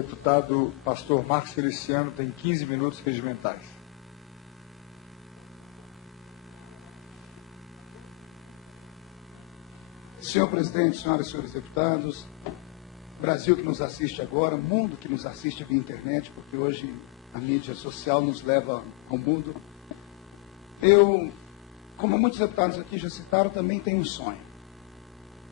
Deputado Pastor Marcos Feliciano tem 15 minutos regimentais. Senhor presidente, senhoras e senhores deputados, Brasil que nos assiste agora, mundo que nos assiste via internet, porque hoje a mídia social nos leva ao mundo. Eu, como muitos deputados aqui já citaram, também tenho um sonho.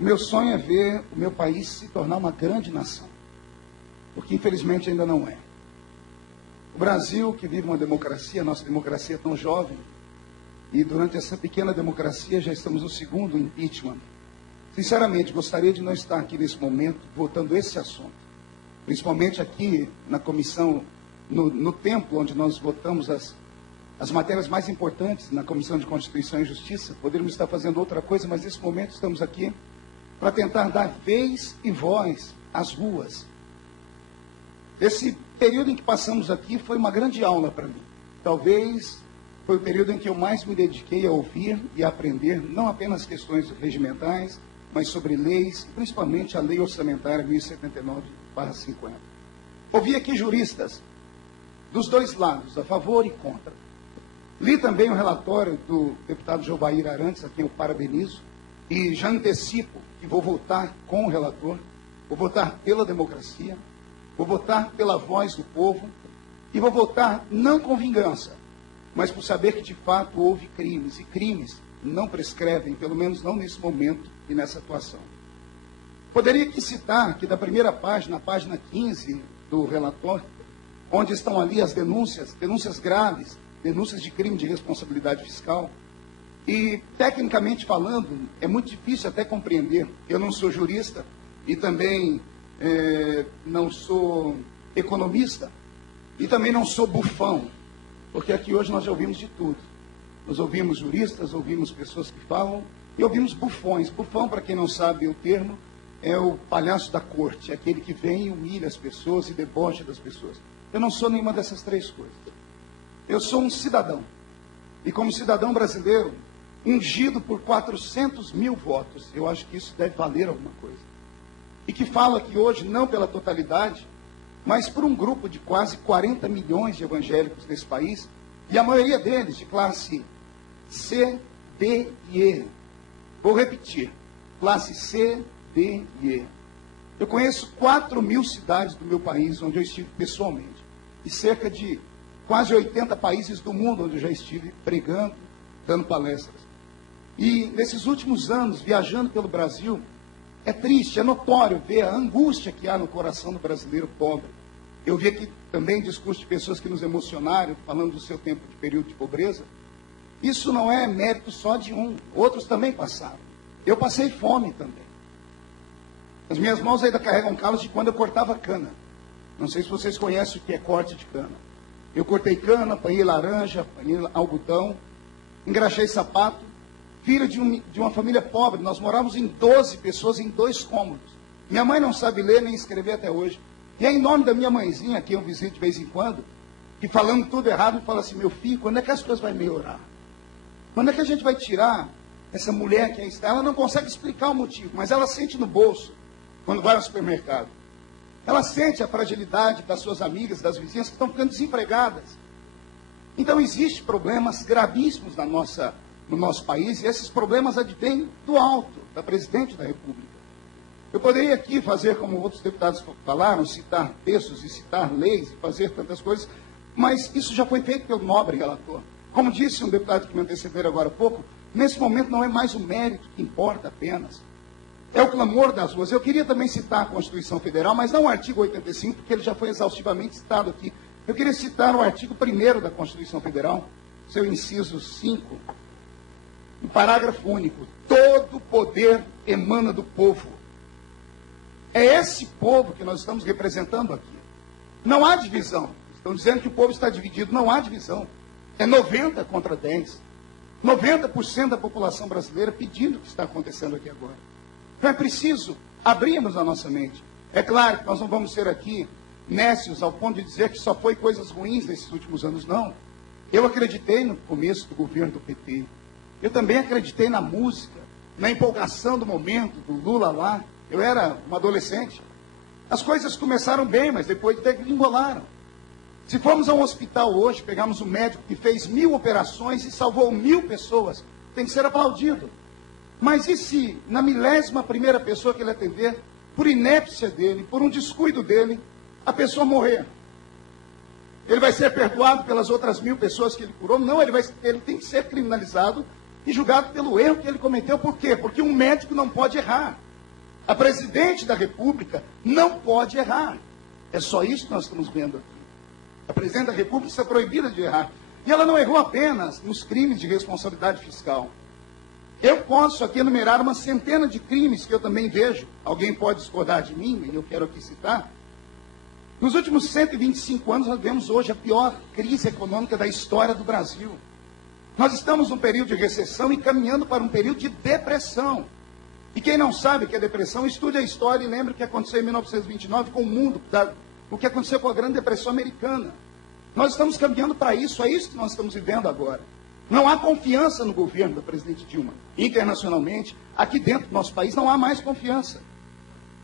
O meu sonho é ver o meu país se tornar uma grande nação, porque infelizmente ainda não é. O Brasil, que vive uma democracia, a nossa democracia é tão jovem, e durante essa pequena democracia já estamos no segundo impeachment. Sinceramente, gostaria de não estar aqui nesse momento votando esse assunto, principalmente aqui na comissão, no templo onde nós votamos as matérias mais importantes na Comissão de Constituição e Justiça. Poderíamos estar fazendo outra coisa, mas nesse momento estamos aqui para tentar dar vez e voz às ruas. Esse período em que passamos aqui foi uma grande aula para mim. Talvez foi o período em que eu mais me dediquei a ouvir e a aprender, não apenas questões regimentais, mas sobre leis, principalmente a Lei Orçamentária 1079/50. Ouvi aqui juristas dos dois lados, a favor e contra. Li também o relatório do deputado Jovair Arantes, a quem eu parabenizo, e já antecipo que vou votar com o relator, vou votar pela democracia, vou votar pela voz do povo, e vou votar não com vingança, mas por saber que de fato houve crimes, e crimes não prescrevem, pelo menos não nesse momento e nessa atuação. Poderia aqui citar que da primeira página, a página 15 do relatório, onde estão ali as denúncias graves, denúncias de crime de responsabilidade fiscal, e tecnicamente falando, é muito difícil até compreender. Eu não sou jurista e também não sou economista e também não sou bufão, porque aqui hoje nós já ouvimos de tudo. Nós ouvimos juristas, ouvimos pessoas que falam e ouvimos bufões. Bufão, para quem não sabe o termo, é o palhaço da corte, é aquele que vem e humilha as pessoas e debocha das pessoas. Eu não sou nenhuma dessas três coisas. Eu sou um cidadão. E como cidadão brasileiro, ungido por 400 mil votos, eu acho que isso deve valer alguma coisa. E que falo aqui hoje, não pela totalidade, mas por um grupo de quase 40 milhões de evangélicos nesse país, e a maioria deles de classe C, D e E. Vou repetir, classe C, D e E. Eu conheço 4.000 cidades do meu país onde eu estive pessoalmente, e cerca de quase 80 países do mundo onde eu já estive pregando, dando palestras. E nesses últimos anos, viajando pelo Brasil, é triste, é notório ver a angústia que há no coração do brasileiro pobre. Eu vi aqui também discursos de pessoas que nos emocionaram, falando do seu tempo de período de pobreza. Isso não é mérito só de um, outros também passaram. Eu passei fome também. As minhas mãos ainda carregam calos de quando eu cortava cana. Não sei se vocês conhecem o que é corte de cana. Eu cortei cana, apanhei laranja, apanhei algodão, engraxei sapato, filho de uma família pobre. Nós morávamos em 12 pessoas em 2 cômodos. Minha mãe não sabe ler nem escrever até hoje. E é em nome da minha mãezinha, que eu visito de vez em quando, que falando tudo errado, me fala assim: meu filho, quando é que as coisas vão melhorar? Quando é que a gente vai tirar essa mulher que aí está? Ela não consegue explicar o motivo, mas ela sente no bolso, quando vai ao supermercado. Ela sente a fragilidade das suas amigas, das vizinhas que estão ficando desempregadas. Então existem problemas gravíssimos no nosso país, e esses problemas advêm do alto, da Presidente da República. Eu poderia aqui fazer, como outros deputados falaram, citar textos e citar leis, e fazer tantas coisas, mas isso já foi feito pelo nobre relator. Como disse um deputado que me antecedeu agora há pouco, nesse momento não é mais o mérito que importa apenas, é o clamor das ruas. Eu queria também citar a Constituição Federal, mas não o artigo 85, porque ele já foi exaustivamente citado aqui. Eu queria citar o artigo 1º da Constituição Federal, seu inciso 5, no parágrafo único: todo poder emana do povo. É esse povo que nós estamos representando aqui. Não há divisão. Estão dizendo que o povo está dividido. Não há divisão. É 90 contra 10. 90% da população brasileira pedindo o que está acontecendo aqui agora. Então é preciso abrirmos a nossa mente. É claro que nós não vamos ser aqui nécios ao ponto de dizer que só foi coisas ruins nesses últimos anos, não. Eu acreditei no começo do governo do PT. Eu também acreditei na música, na empolgação do momento, do Lula lá. Eu era um adolescente. As coisas começaram bem, mas depois degringolaram. Se formos a um hospital hoje, pegamos um médico que fez 1000 operações e salvou 1000 pessoas, tem que ser aplaudido. Mas e se, na 1000ª pessoa que ele atender, por inépcia dele, por um descuido dele, a pessoa morrer? Ele vai ser perdoado pelas outras 1000 pessoas que ele curou? Não, ele tem que ser criminalizado e julgado pelo erro que ele cometeu. Por quê? Porque um médico não pode errar. A presidente da República não pode errar. É só isso que nós estamos vendo aqui. A presidente da República está proibida de errar. E ela não errou apenas nos crimes de responsabilidade fiscal. Eu posso aqui enumerar uma centena de crimes que eu também vejo. Alguém pode discordar de mim, e eu quero aqui citar. Nos últimos 125 anos, nós vemos hoje a pior crise econômica da história do Brasil. Nós estamos num período de recessão e caminhando para um período de depressão. E quem não sabe o que é depressão, estude a história e lembre o que aconteceu em 1929 com o mundo, o que aconteceu com a Grande Depressão Americana. Nós estamos caminhando para isso, é isso que nós estamos vivendo agora. Não há confiança no governo da presidente Dilma. Internacionalmente, aqui dentro do nosso país, não há mais confiança.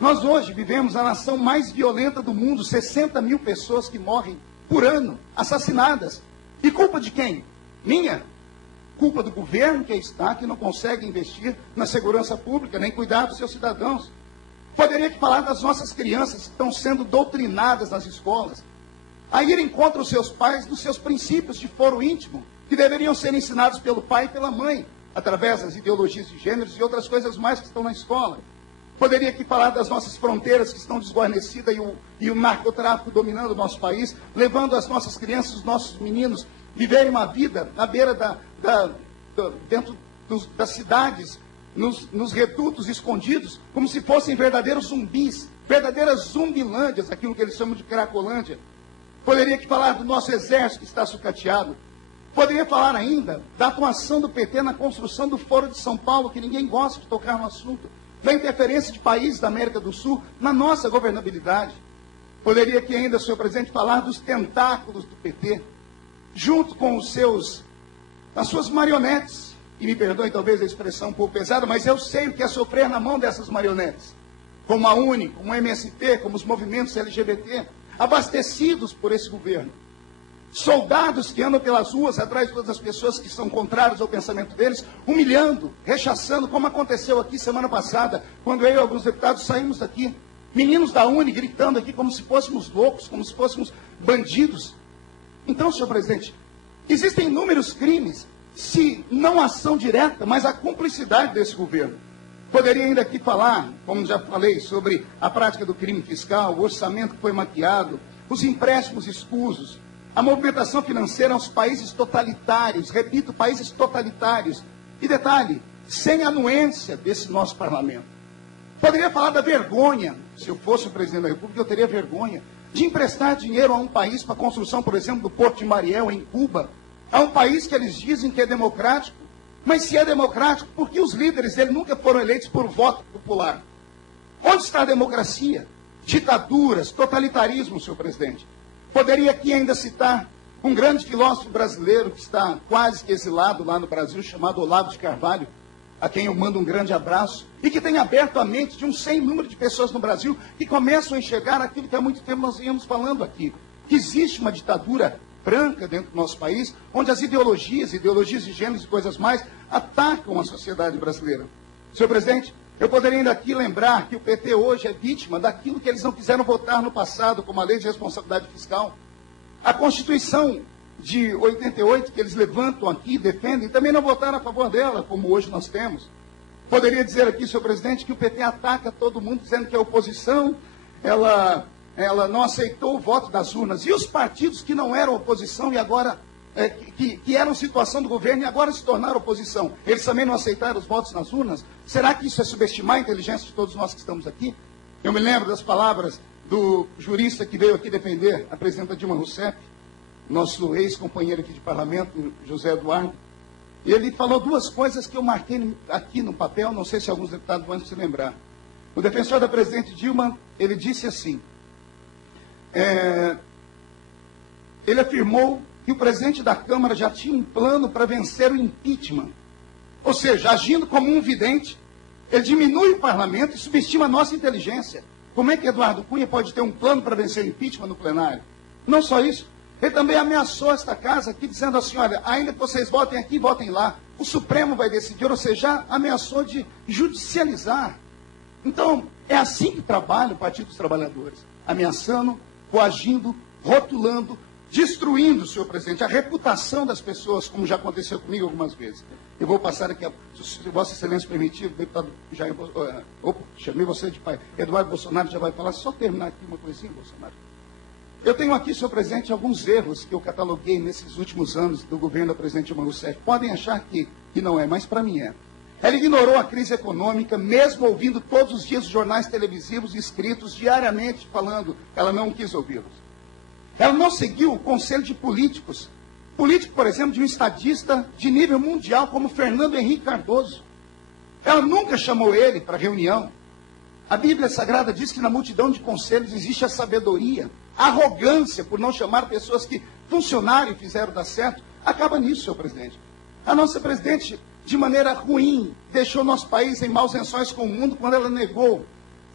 Nós hoje vivemos a nação mais violenta do mundo, 60 mil pessoas que morrem por ano, assassinadas. E culpa de quem? Minha? Culpa do governo que está, que não consegue investir na segurança pública, nem cuidar dos seus cidadãos. Poderia falar das nossas crianças que estão sendo doutrinadas nas escolas, a irem contra os seus pais nos seus princípios de foro íntimo, que deveriam ser ensinados pelo pai e pela mãe, através das ideologias de gêneros e outras coisas mais que estão na escola. Poderia aqui falar das nossas fronteiras que estão desguarnecidas e o narcotráfico dominando o nosso país, levando as nossas crianças, os nossos meninos, viverem uma vida na beira dentro das cidades, nos redutos escondidos, como se fossem verdadeiros zumbis, verdadeiras zumbilândias, aquilo que eles chamam de Cracolândia. Poderia aqui falar do nosso exército que está sucateado. Poderia falar ainda da atuação do PT na construção do Foro de São Paulo, que ninguém gosta de tocar no assunto, da interferência de países da América do Sul na nossa governabilidade. Poderia aqui ainda, senhor presidente, falar dos tentáculos do PT, junto com as suas marionetes. E me perdoem talvez a expressão um pouco pesada, mas eu sei o que é sofrer na mão dessas marionetes. Como a UNE, como o MST, como os movimentos LGBT, abastecidos por esse governo. Soldados que andam pelas ruas atrás de todas as pessoas que são contrárias ao pensamento deles, humilhando, rechaçando, como aconteceu aqui semana passada, quando eu e alguns deputados saímos daqui. Meninos da UNE gritando aqui como se fôssemos loucos, como se fôssemos bandidos. Então, senhor presidente, existem inúmeros crimes, se não a ação direta, mas a cumplicidade desse governo. Poderia ainda aqui falar, como já falei, sobre a prática do crime fiscal, o orçamento que foi maquiado, os empréstimos escusos, a movimentação financeira aos países totalitários, repito, países totalitários. E detalhe, sem anuência desse nosso parlamento. Poderia falar da vergonha, se eu fosse o presidente da República, eu teria vergonha de emprestar dinheiro a um país para a construção, por exemplo, do Porto de Mariel, em Cuba, a um país que eles dizem que é democrático. Mas se é democrático, por que os líderes dele nunca foram eleitos por voto popular? Onde está a democracia? Ditaduras, totalitarismo, senhor presidente. Poderia aqui ainda citar um grande filósofo brasileiro que está quase que exilado lá no Brasil, chamado Olavo de Carvalho, a quem eu mando um grande abraço, e que tem aberto a mente de um sem número de pessoas no Brasil que começam a enxergar aquilo que há muito tempo nós íamos falando aqui, que existe uma ditadura branca dentro do nosso país, onde as ideologias de gêneros e coisas mais, atacam a sociedade brasileira. Senhor presidente, eu poderia ainda aqui lembrar que o PT hoje é vítima daquilo que eles não quiseram votar no passado, como a Lei de Responsabilidade Fiscal. A Constituição de 88, que eles levantam aqui, defendem, também não votaram a favor dela, como hoje nós temos. Poderia dizer aqui, senhor presidente, que o PT ataca todo mundo, dizendo que a oposição, ela não aceitou o voto das urnas. E os partidos que não eram oposição e agora, que eram situação do governo e agora se tornaram oposição, eles também não aceitaram os votos nas urnas? Será que isso é subestimar a inteligência de todos nós que estamos aqui? Eu me lembro das palavras do jurista que veio aqui defender a presidenta Dilma Rousseff, nosso ex-companheiro aqui de parlamento, José Eduardo. E ele falou duas coisas que eu marquei aqui no papel, não sei se alguns deputados vão se lembrar. O defensor da presidente Dilma, ele disse assim, ele afirmou que o presidente da Câmara já tinha um plano para vencer o impeachment. Ou seja, agindo como um vidente, ele diminui o parlamento e subestima a nossa inteligência. Como é que Eduardo Cunha pode ter um plano para vencer o impeachment no plenário? Não só isso, ele também ameaçou esta casa aqui, dizendo assim, olha, ainda que vocês votem aqui, votem lá. O Supremo vai decidir, ou seja, já ameaçou de judicializar. Então, é assim que trabalha o Partido dos Trabalhadores. Ameaçando, coagindo, rotulando, destruindo, senhor presidente, a reputação das pessoas, como já aconteceu comigo algumas vezes. Eu vou passar aqui, se Vossa Excelência permitir, deputado Jair Bolsonaro, chamei você de pai, Eduardo Bolsonaro já vai falar, só terminar aqui uma coisinha, Bolsonaro. Eu tenho aqui, senhor presidente, alguns erros que eu cataloguei nesses últimos anos do governo da presidente Dilma Rousseff. Podem achar que não é, mas para mim é. Ela ignorou a crise econômica, mesmo ouvindo todos os dias os jornais televisivos escritos diariamente falando, ela não quis ouvi-los. Ela não seguiu o conselho de políticos. Político, por exemplo, de um estadista de nível mundial como Fernando Henrique Cardoso. Ela nunca chamou ele para reunião. A Bíblia Sagrada diz que na multidão de conselhos existe a sabedoria. A arrogância por não chamar pessoas que funcionaram e fizeram dar certo. Acaba nisso, senhor presidente. A nossa presidente, de maneira ruim, deixou nosso país em maus lençóis com o mundo quando ela negou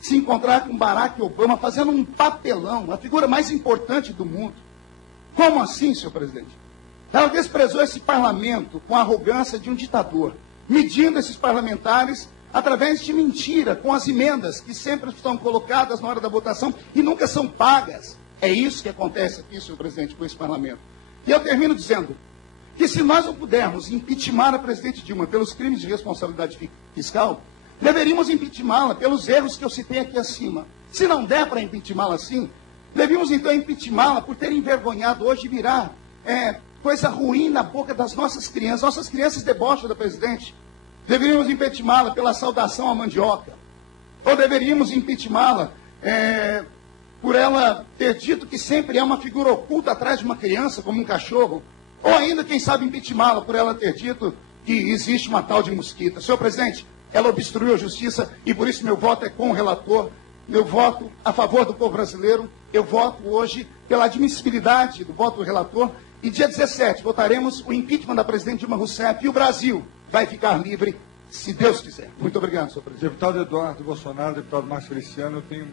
se encontrar com Barack Obama, fazendo um papelão, a figura mais importante do mundo. Como assim, senhor presidente? Ela desprezou esse parlamento com a arrogância de um ditador, medindo esses parlamentares através de mentira, com as emendas que sempre estão colocadas na hora da votação e nunca são pagas. É isso que acontece aqui, senhor presidente, com esse parlamento. E eu termino dizendo que se nós não pudermos impeachment a presidente Dilma pelos crimes de responsabilidade fiscal, deveríamos impeachmá-la pelos erros que eu citei aqui acima. Se não der para impeachmá-la assim, deveríamos então impeachmá-la por ter envergonhado hoje virar coisa ruim na boca das nossas crianças. Nossas crianças debocham da presidente. Deveríamos impeachmá-la pela saudação à mandioca. Ou deveríamos impeachmá-la por ela ter dito que sempre é uma figura oculta atrás de uma criança, como um cachorro. Ou ainda, quem sabe, impeachmá-la por ela ter dito que existe uma tal de mosquita. Senhor presidente, ela obstruiu a justiça e por isso meu voto é com o relator. Eu voto a favor do povo brasileiro. Eu voto hoje pela admissibilidade do voto do relator. E dia 17 votaremos o impeachment da presidente Dilma Rousseff e o Brasil vai ficar livre, se Deus quiser. Muito obrigado, senhor presidente. Deputado Eduardo Bolsonaro, deputado Márcio Feliciano, eu tenho